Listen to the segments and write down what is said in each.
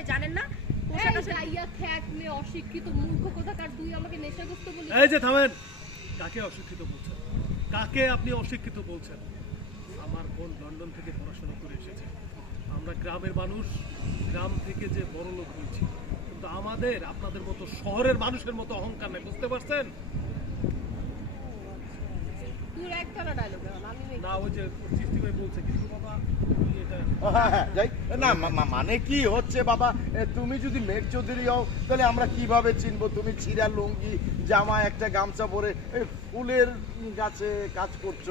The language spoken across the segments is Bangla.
হয় জানেন না? পোশাক এই আশাক যাইয়া থাকলে অশিক্ষিত মূর্খ কোথাকার তুই আমাকে নেশাগ্রস্ত বলি এই যে থামেন। কাকে অশিক্ষিত বলছেন? কাকে আপনি অশিক্ষিত বলছেন? আমার বোন লন্ডন থেকে পড়াশোনা করে এসেছে। আমরা গ্রামের মানুষ গ্রাম থেকে যে বড় লোক হয়েছি। কিন্তু আমাদের আপনাদের মতো শহরের মানুষের মতো অহংকার নেই বুঝতে পারছেন। না ওই যে বলছে কিন্তু বাবা যাই, না মানে কি হচ্ছে বাবা? তুমি যদি মেঘ চৌধুরী হও, তাহলে আমরা কীভাবে চিনবো? তুমি ছিঁড়া লুঙ্গি, জামা, একটা গামছা পরে ফুলের গাছে কাজ করছ।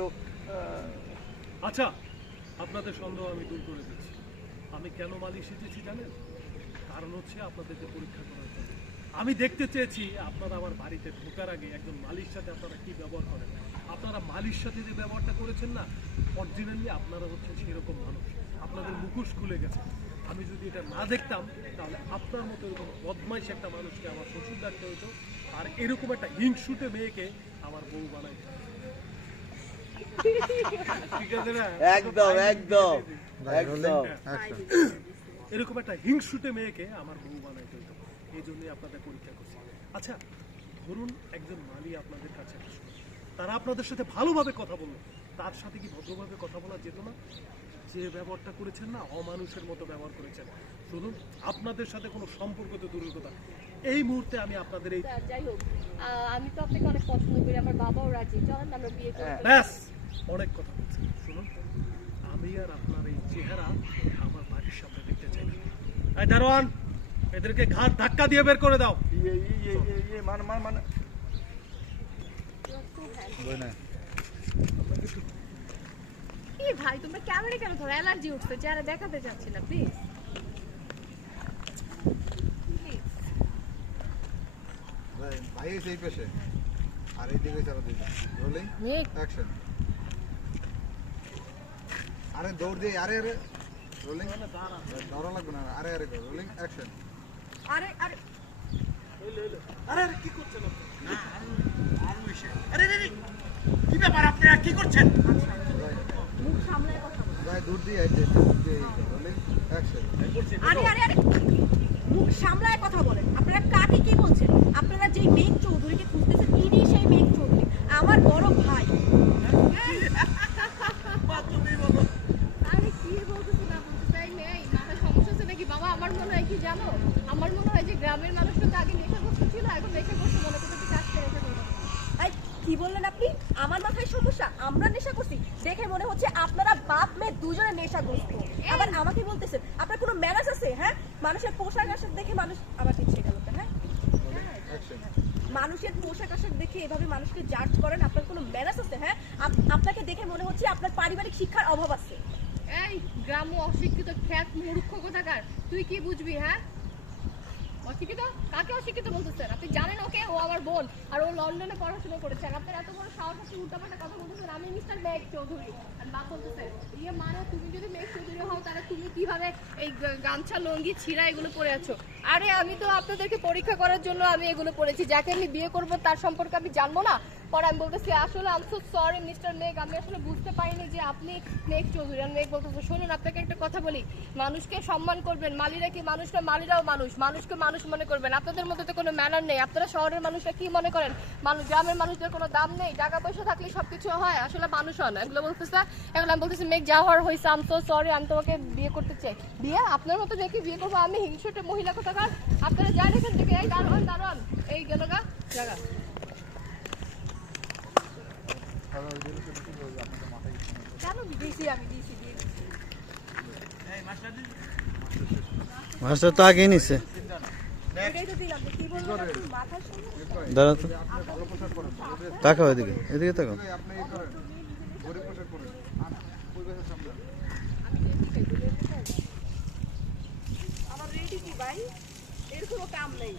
আচ্ছা আপনাদের সন্দেহ আমি দূর করে দিচ্ছি। আমি কেন মালিশ এসেছি জানেন? কারণ হচ্ছে আপনাদেরকে পরীক্ষা করার জন্য। আমি দেখতে চেয়েছি, আপনারা আমার বাড়িতে ঢোকার আগে একজন মালির সাথে আপনারা কি ব্যবহার করেন? আপনারা মালির সাথে যে ব্যবহারটা করেছেন না অরিজিনালি আপনারা হচ্ছেন সেরকম মানুষ। আপনাদের মুখোশ খুলে গেছে। আমি যদি এটা না দেখতাম তাহলে আপনার মতো এরকম বদমাইশ একটা মানুষকে আমার শ্বশুর ডাকতে হতো আর এরকম একটা হিংসুটে মেয়েকে আমার বউ বানাইতে হতো। ঠিক আছে না? একদম একদম একদম। এরকম একটা হিংসুটে মেয়েকে আমার বউ বানাইতে হতো এই জন্যই আপনাদের পরীক্ষা করছি। আচ্ছা ধরুন একজন মালি আপনাদের কাছে আসলো। তারা আপনাদের সাথে ভালোভাবে কথা বলল। তার সাথে কি ভদ্রভাবে কথা বলা যেত না? যে ব্যবহারটা করেছেন না অমানুষের মতো ব্যবহার করেছেন। শুনুন আপনাদের সাথে কোনো সম্পর্ক তো দূরের কথা। এই মুহূর্তে আমি আপনাদের এই যাই হোক আমি তো আপনাকে অনেক পছন্দ করি আমার বাবাও রাজি। চলেন আমরা বিয়ে করি। ব্যাস অনেক কথা বলছি। শুনুন আমি আর আপনার এই চেহারা আমার বাড়ির সামনে দেখতে চাই না। এই দারোয়ান এদেরকে ঘাট ধাক্কা দিয়ে বের করে দাও। ইয়ে ইয়ে ইয়ে ইয়ে ইয়ে মানে মানে মানে। কি ভাই তোমরা ক্যামেরা কেন ধরো? অ্যালার্জি উঠছে যারা দেখাতে চাচ্ছি না প্লিজ ভাই এই পেশে। আর এই দিকে চালা দুইটা রোলিং অ্যাকশন আরে দৌড় আরে আরে। রোলিং ধরা লাগবে না। আরে আরে রোলিং অ্যাকশন আরে আরে। আরে আরে কি করছেন? আরে ব্যাপার আপনারা কি করছেন মুখ সামলায় কথা বলো ভাই দূর দিয়ে আইতে আরে আরে আরে মুখ সামলায় কথা বলেন। আপনারা কাকে কি বলছেন? আপনারা যেই মেঘ চৌধুরীকে খুঁজতেছেন ইনি সেই মেঘ চৌধুরী। আমার বড় ভাই। আরে কি বলতেছ না বলতে তাই নেই মাথায় সমস্যা আছে নাকি? বাবা আমার মনে হয় কি জানো? আমার মনে হয় যে গ্রামের মানুষটা তো আগে নেশাগ্রস্ত ছিল এখন মনে করতে কাজ করে নেশা করবে এই, কি বললেন আপনি? আমার মাথায় সমস্যা আমরা নেশা করছি। দেখে মনে হচ্ছে আপনারা বাপ মেয়ে দুজনে নেশাগ্রস্ত। আবার আমাকে বলতেছেন আপনার কোনো ম্যানার্স আছে? হ্যাঁ? মানুষের পোশাক আশাক দেখে মানুষ আবার পিছিয়ে গেল হ্যাঁ? মানুষের পোশাক আশাক দেখে এভাবে মানুষকে জাজ করেন আপনার কোনো ম্যানার্স আছে? হ্যাঁ? আপ- আপনাকে দেখে মনে হচ্ছে আপনার পারিবারিক শিক্ষার অভাব আছে। এই গ্রাম্য অশিক্ষিত খ্যাত মূর্খ কোথাকার? তুই কি বুঝবি হ্যাঁ? অশিক্ষিত? কাকে অশিক্ষিত বলতেছেন? আপনি জানেন ওকে? ও আমার বোন। আর ও লন্ডনে পড়াশোনা করেছে। আর আপনার এত বড় সাহস আছে উল্টাপাল্টা কথা বলতেছেন। আমি মিস্টার মেঘ চৌধুরী। আর মা বলতেছে ইয়ে মানে তুমি যদি মেঘ চৌধুরী হও, তাহলে তুমি কীভাবে এই গামছা, লঙ্গি, ছিঁড়া এগুলো পরে আছো? আরে, আমি তো আপনাদেরকে পরীক্ষা করার জন্য আমি এগুলো পড়েছি। যাকে আমি বিয়ে করব, তার সম্পর্কে আমি জানব না? পরে আমি বলতেছি, আসলে আম সো সরি মিস্টার মেঘ আমি আসলে বুঝতে পারিনি যে আপনি মেঘ চৌধুরী। আর মেঘ বলতেছে, শুনুন, আপনাকে একটা কথা বলি। মানুষকে সম্মান করবেন, মালিরা কি মানুষ না মালিরাও মানুষ? মানুষকে মানুষ মনে করবেন। আপনাদের মধ্যে তো কোনো ম্যানার নেই। আপনারা শহরের মানুষরা কি মনে করেন? মানুষ, গ্রামের মানুষদের কোনো দাম নেই? টাকা পয়সা থাকলে সবকিছু হয়? আসলে মানুষ হয় না এগুলো বলতেছে এখন আমি বলতেছি মেঘ যা হওয়ার হয়েছে আম সো সরি আমি তোমাকে বিয়ে করতে চাই। বিয়ে? আপনার মতো দেখি বিয়ে করব? আমি হিংসুটে মহিলা কোথাকার? আপনারা যান এখান থেকে এই দারোয়ান দারোয়ান। এই গেল গা, জায়গা কেন দিয়েছি আমি দিয়েছি দিয়েছি মাছটা তো আগেই নিছে। দাঁড়া তো। এদিকে এদিকে তাকাও। আমার রেডি কি ভাই? এর কোনো কাম নেই।